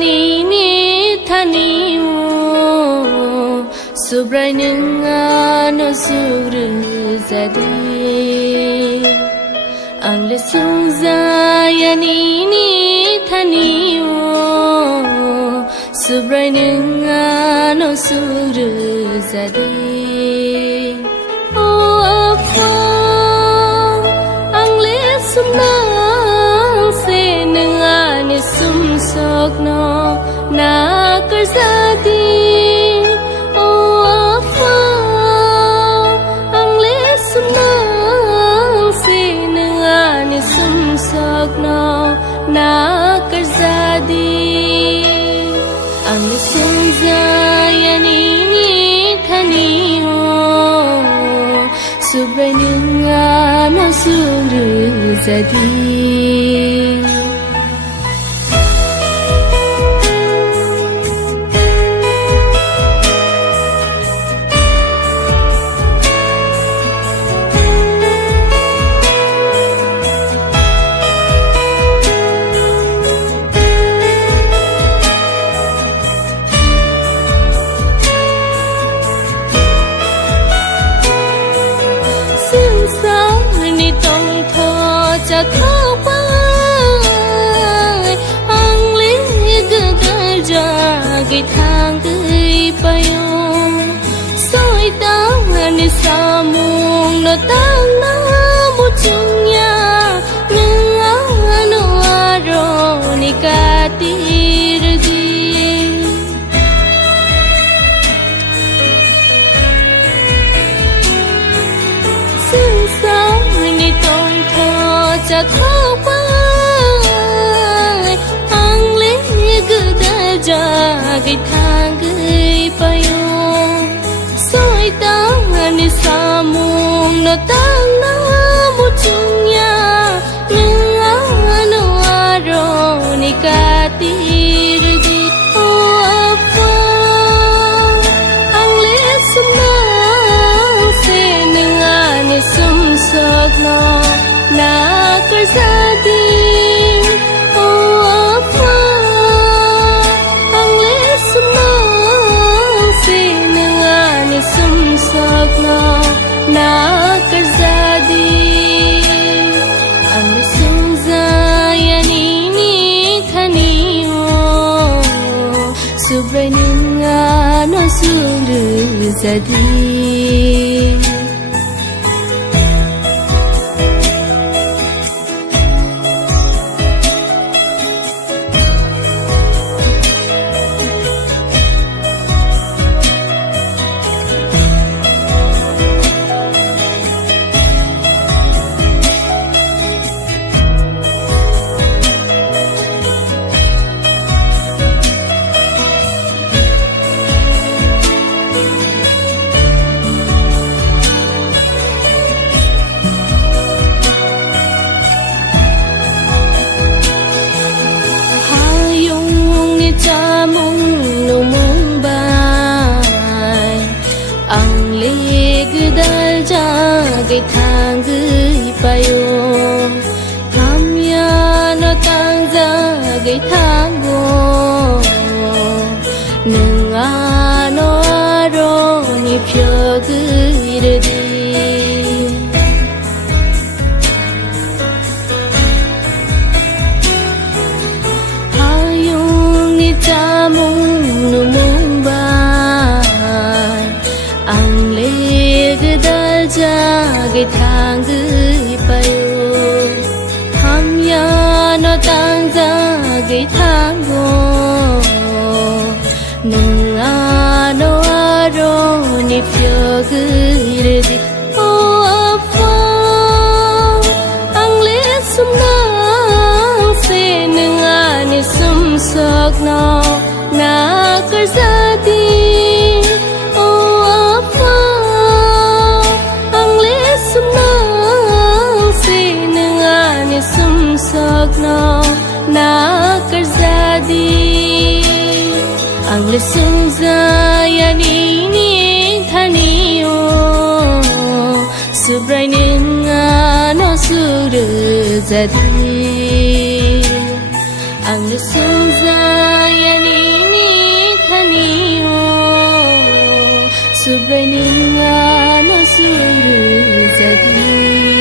Nini Thani Subrai no suru zadi Angle ChukJaya Nini Thani Subrai no suru zadi No, na kerzadi, oh apa, ang lesung sinengani sumsak no, na kerzadi, ang ChukJaya Nini Thani subrai no suru zadi. Cái thang tươi Paiyaa soi tao mwsamung nó tang na một chung nhà nhưng ano aro ni katir di sinh sao ni tong tho cha khóc cái thang gửi Paiyaa soi tao mwsamung nó tang na một chung nhà nhưng ano aro ni katir di apa ang lesung se nengani sumsak no na kerzadi sumsak no na kerzadi ang ChukJaya Nini Thani subrai no suru zadi. Rwchapmung no Hambai ang legdal jagai thang gửi Paiyaa Paiyaa no tang jagai thang go nung ano aro ni phyo gửi di Rwchapmung no Hambai ang legdal jagai thang gửi Paiyaa Paiyaa no tang jagai thang go nung ano aro ni phyo gửi di apa ang lesung se nengani sumsak no na kerzadi apa ang lesung se nengani sumsak no na kerzadi ang ChukJaya Nini Thani subrai no suru zadi ang ChukJaya subraininga no suru zagi